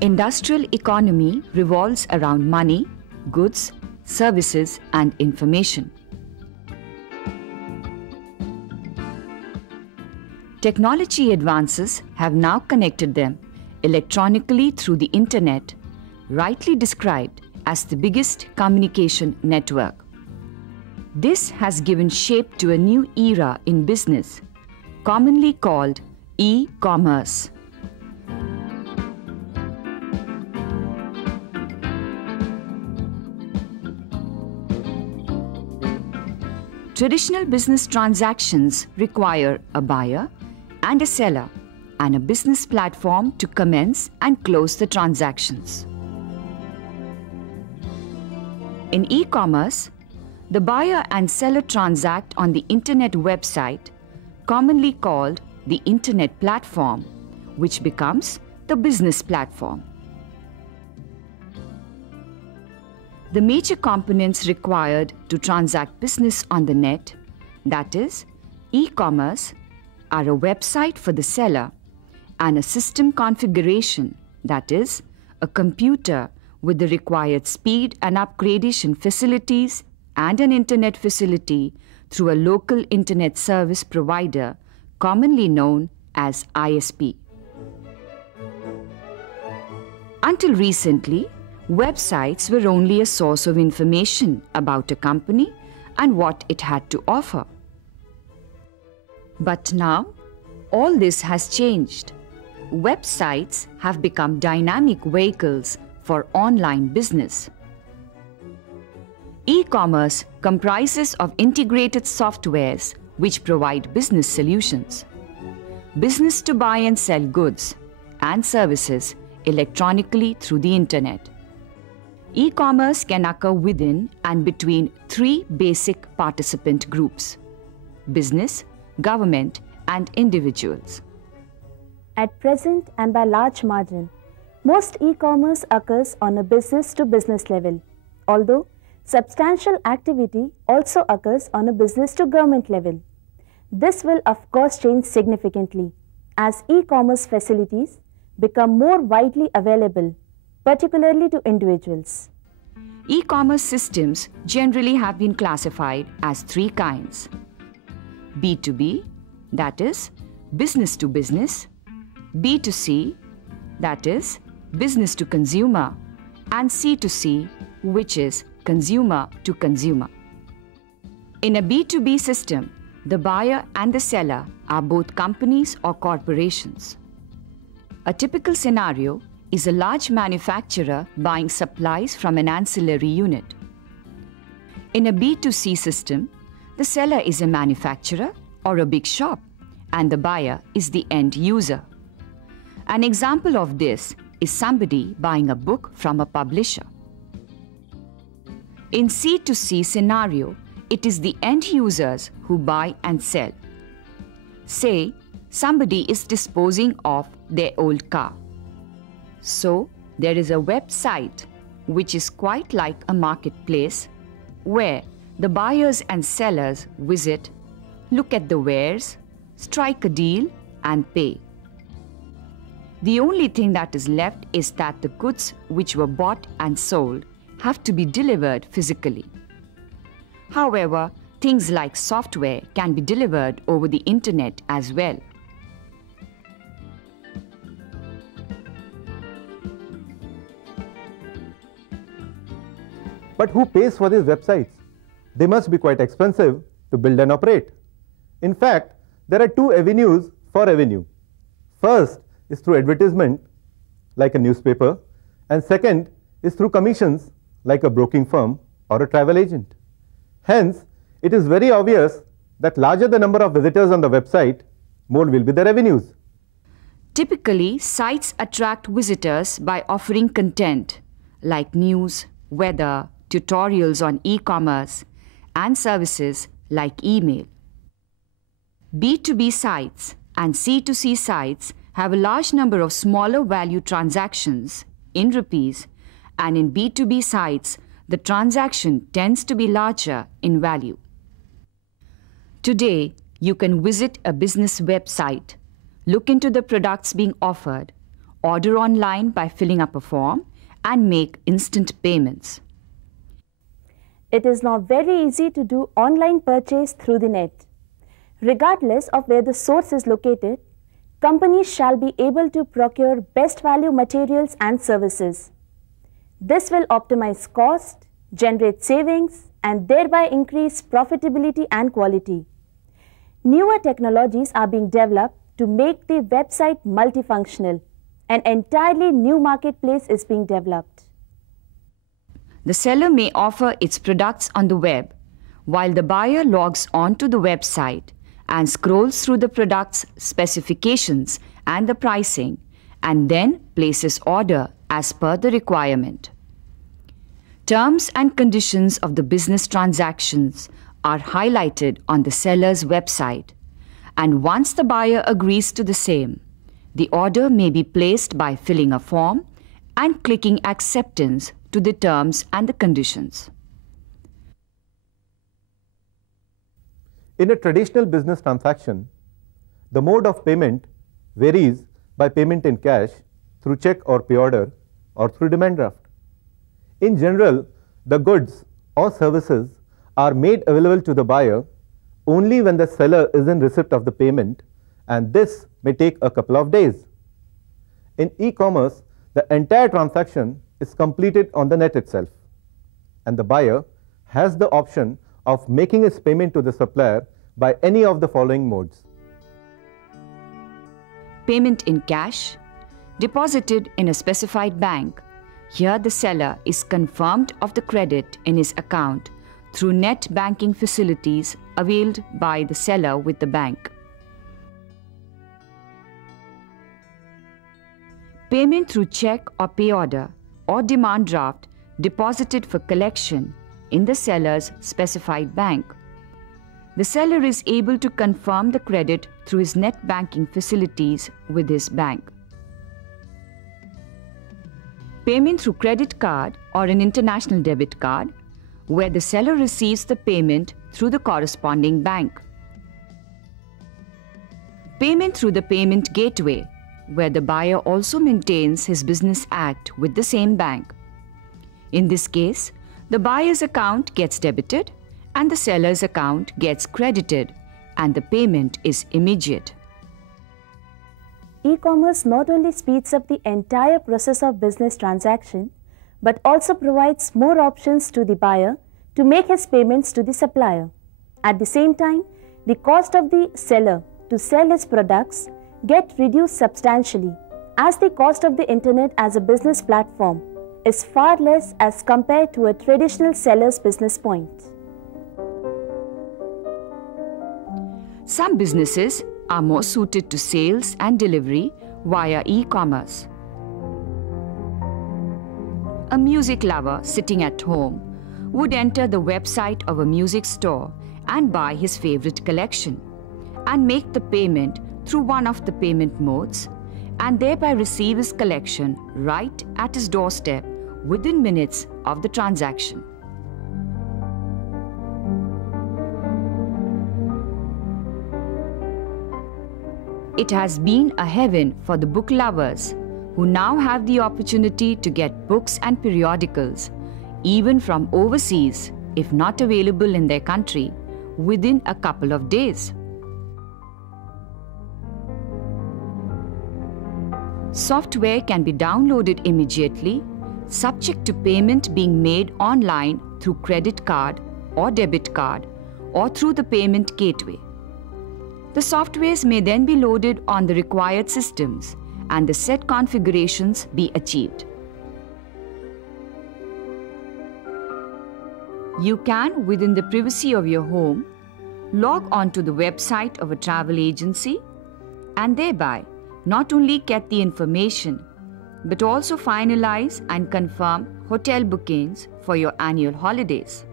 Industrial economy revolves around money, goods, services, and information. Technology advances have now connected them electronically through the Internet, rightly described as the biggest communication network. This has given shape to a new era in business, commonly called e-commerce. Traditional business transactions require a buyer and a seller and a business platform to commence and close the transactions. In e-commerce, the buyer and seller transact on the Internet website, commonly called the Internet platform, which becomes the business platform. The major components required to transact business on the net, that is, e-commerce, are a website for the seller and a system configuration, that is, a computer with the required speed and upgradation facilities and an internet facility through a local internet service provider, commonly known as ISP. Until recently, websites were only a source of information about a company and what it had to offer. But now, all this has changed. Websites have become dynamic vehicles for online business. E-commerce comprises of integrated softwares which provide business solutions. Business to buy and sell goods and services electronically through the Internet. E-commerce can occur within and between three basic participant groups: business, government, and individuals. At present and by large margin, most e-commerce occurs on a business-to-business level, although substantial activity also occurs on a business-to-government level. This will of course change significantly as e-commerce facilities become more widely available, particularly to individuals. E-commerce systems generally have been classified as three kinds: B2B, that is, business to business; B2C, that is, business to consumer; and C2C, which is consumer to consumer. In a B2B system, the buyer and the seller are both companies or corporations. A typical scenario is a large manufacturer buying supplies from an ancillary unit. In a B2C system, the seller is a manufacturer or a big shop, and the buyer is the end user. An example of this is somebody buying a book from a publisher. In C2C scenario, it is the end users who buy and sell. Say, somebody is disposing of their old car. So, there is a website which is quite like a marketplace where the buyers and sellers visit, look at the wares, strike a deal, and pay. The only thing that is left is that the goods which were bought and sold have to be delivered physically. However, things like software can be delivered over the Internet as well. But who pays for these websites? They must be quite expensive to build and operate. In fact, there are two avenues for revenue. First is through advertisement, like a newspaper, and second is through commissions, like a broking firm or a travel agent. Hence, it is very obvious that larger the number of visitors on the website, more will be the revenues. Typically, sites attract visitors by offering content like news, weather, tutorials on e-commerce, and services like email. B2B sites and C2C sites have a large number of smaller value transactions in rupees, and in B2B sites, the transaction tends to be larger in value. Today, you can visit a business website, look into the products being offered, order online by filling up a form, and make instant payments. It is now very easy to do online purchase through the net. Regardless of where the source is located, companies shall be able to procure best value materials and services. This will optimize cost, generate savings, and thereby increase profitability and quality. Newer technologies are being developed to make the website multifunctional. An entirely new marketplace is being developed. The seller may offer its products on the web, while the buyer logs onto the website and scrolls through the product's specifications and the pricing, and then places order as per the requirement. Terms and conditions of the business transactions are highlighted on the seller's website, and once the buyer agrees to the same, the order may be placed by filling a form and clicking acceptance to the terms and the conditions. In a traditional business transaction, the mode of payment varies by payment in cash, through check or pay order, or through demand draft. In general, the goods or services are made available to the buyer only when the seller is in receipt of the payment, and this may take a couple of days. In e-commerce, the entire transaction is completed on the net itself, and the buyer has the option of making his payment to the supplier by any of the following modes. Payment in cash, deposited in a specified bank. Here the seller is confirmed of the credit in his account through net banking facilities availed by the seller with the bank. Payment through check or pay order or demand draft deposited for collection in the seller's specified bank. The seller is able to confirm the credit through his net banking facilities with his bank. Payment through credit card or an international debit card, where the seller receives the payment through the corresponding bank. Payment through the payment gateway, where the buyer also maintains his business act with the same bank. In this case, the buyer's account gets debited and the seller's account gets credited, and the payment is immediate. E-commerce not only speeds up the entire process of business transaction, but also provides more options to the buyer to make his payments to the supplier. At the same time, the cost of the seller to sell his products get reduced substantially, as the cost of the internet as a business platform is far less as compared to a traditional seller's business point. Some businesses are more suited to sales and delivery via e-commerce. A music lover sitting at home would enter the website of a music store and buy his favorite collection and make the payment through one of the payment modes, and thereby receive his collection right at his doorstep within minutes of the transaction. It has been a heaven for the book lovers, who now have the opportunity to get books and periodicals, even from overseas, if not available in their country, within a couple of days. Software can be downloaded immediately, subject to payment being made online through credit card or debit card or through the payment gateway. The softwares may then be loaded on the required systems and the set configurations be achieved. You can, within the privacy of your home, log on to the website of a travel agency and thereby not only get the information, but also finalize and confirm hotel bookings for your annual holidays.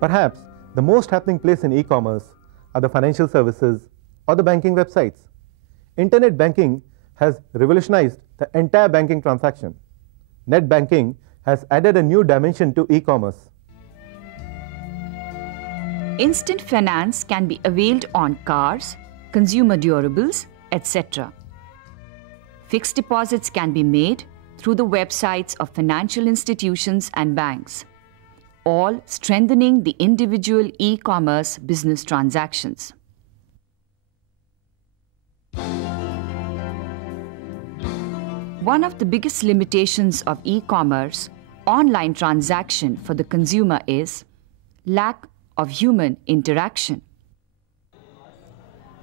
Perhaps the most happening place in e-commerce are the financial services or the banking websites. Internet banking has revolutionized the entire banking transaction. Net banking has added a new dimension to e-commerce. Instant finance can be availed on cars, consumer durables, etc. Fixed deposits can be made through the websites of financial institutions and banks, all strengthening the individual e-commerce business transactions. One of the biggest limitations of e-commerce online transaction for the consumer is lack of human interaction.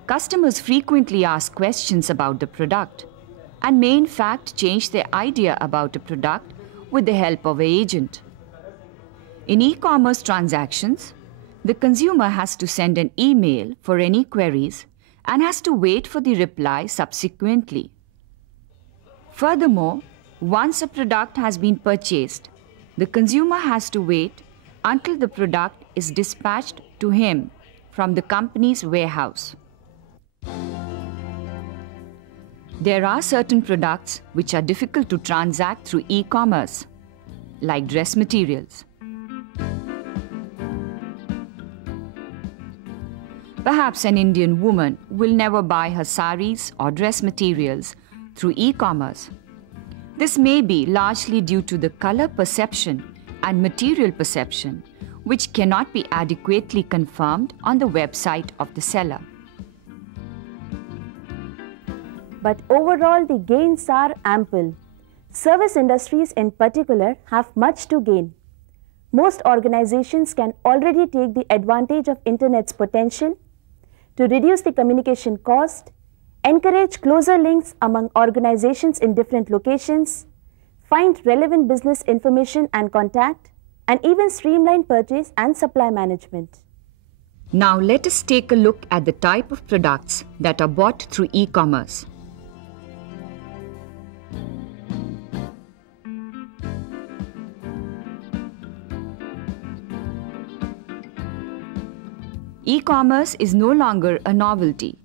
Customers frequently ask questions about the product and may in fact change their idea about a product with the help of an agent. In e-commerce transactions, the consumer has to send an email for any queries and has to wait for the reply subsequently. Furthermore, once a product has been purchased, the consumer has to wait until the product is dispatched to him from the company's warehouse. There are certain products which are difficult to transact through e-commerce, like dress materials. Perhaps an Indian woman will never buy her saris or dress materials through e-commerce. This may be largely due to the color perception and material perception, which cannot be adequately confirmed on the website of the seller. But overall, the gains are ample. Service industries in particular have much to gain. Most organizations can already take the advantage of Internet's potential to reduce the communication cost, encourage closer links among organizations in different locations, find relevant business information and contact, and even streamline purchase and supply management. Now let us take a look at the type of products that are bought through e-commerce. E-commerce is no longer a novelty.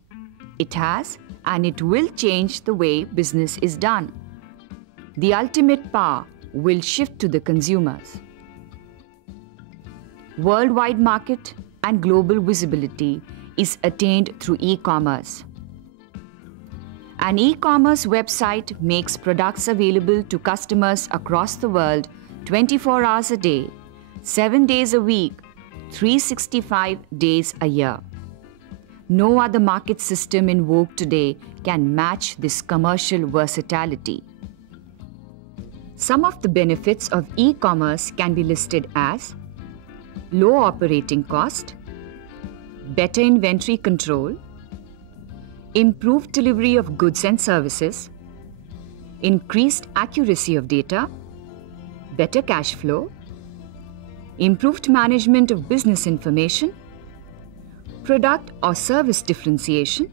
It has and it will change the way business is done. The ultimate power will shift to the consumers. Worldwide market and global visibility is attained through e-commerce. An e-commerce website makes products available to customers across the world 24 hours a day, 7 days a week, 365 days a year. No other market system in vogue today can match this commercial versatility. Some of the benefits of e-commerce can be listed as low operating cost, better inventory control, improved delivery of goods and services, increased accuracy of data, better cash flow, improved management of business information, product or service differentiation,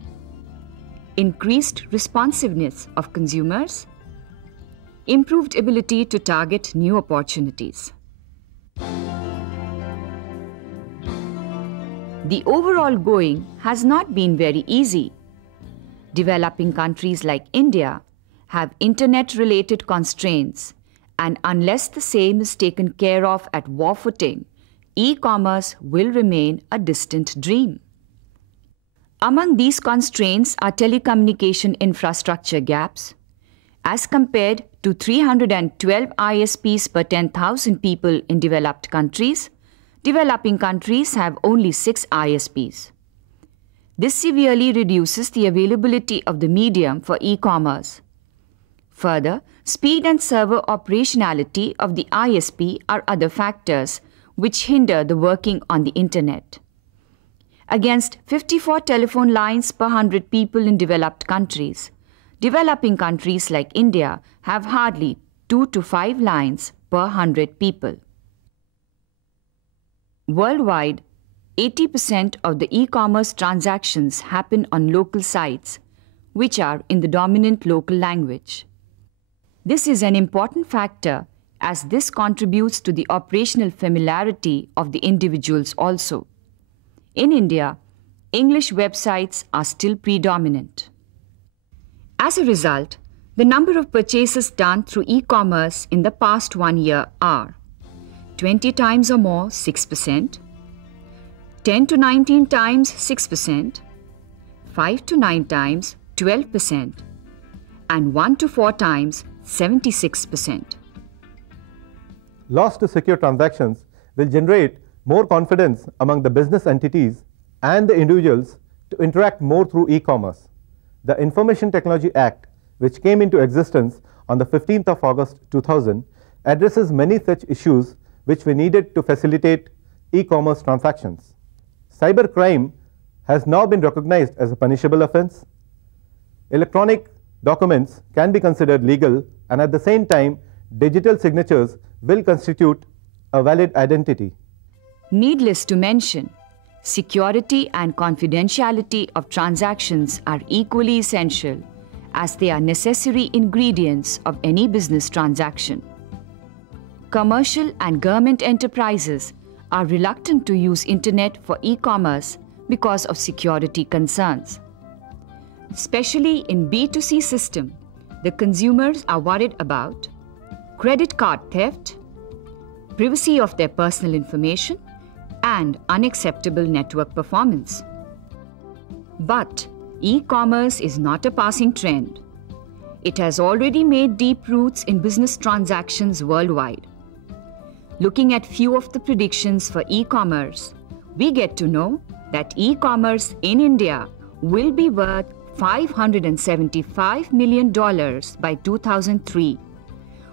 increased responsiveness of consumers, improved ability to target new opportunities. The overall going has not been very easy. Developing countries like India have internet-related constraints, and unless the same is taken care of at war footing, e-commerce will remain a distant dream. Among these constraints are telecommunication infrastructure gaps. As compared to 312 ISPs per 10,000 people in developed countries, developing countries have only 6 ISPs. This severely reduces the availability of the medium for e-commerce. Further, speed and server operationality of the ISP are other factors which hinder the working on the Internet. Against 54 telephone lines per 100 people in developed countries, developing countries like India have hardly 2 to 5 lines per 100 people. Worldwide, 80% of the e-commerce transactions happen on local sites, which are in the dominant local language. This is an important factor as this contributes to the operational familiarity of the individuals also. In India, English websites are still predominant. As a result, the number of purchases done through e-commerce in the past 1 year are 20 times or more 6%, 10 to 19 times 6%, 5 to 9 times 12% and 1 to 4 times 76%. Loss to secure transactions will generate more confidence among the business entities and the individuals to interact more through e-commerce. The Information Technology Act, which came into existence on the 15th of August 2000, addresses many such issues which were needed to facilitate e-commerce transactions. Cybercrime has now been recognized as a punishable offense. Electronic documents can be considered legal, and at the same time, digital signatures will constitute a valid identity. Needless to mention, security and confidentiality of transactions are equally essential, as they are necessary ingredients of any business transaction. Commercial and government enterprises are reluctant to use internet for e-commerce because of security concerns. Especially in B2C system, the consumers are worried about credit card theft, privacy of their personal information, and unacceptable network performance. But e-commerce is not a passing trend. It has already made deep roots in business transactions worldwide. Looking at few of the predictions for e-commerce, we get to know that e-commerce in India will be worth $575 million by 2003,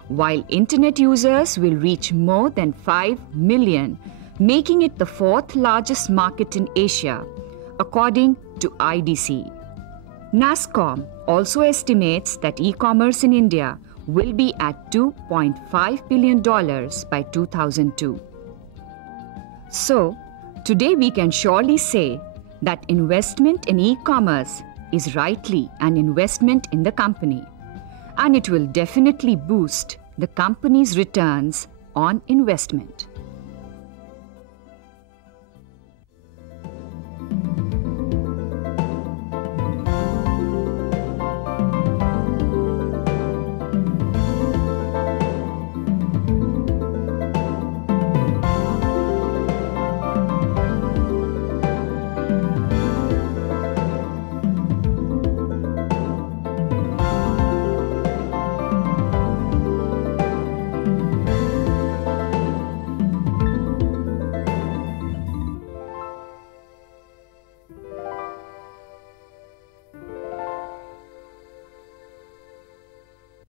while internet users will reach more than 5 million, making it the fourth largest market in Asia, according to IDC. NASSCOM also estimates that e-commerce in India will be at $2.5 billion by 2002. So, today we can surely say that investment in e-commerce is rightly an investment in the company, and it will definitely boost the company's returns on investment.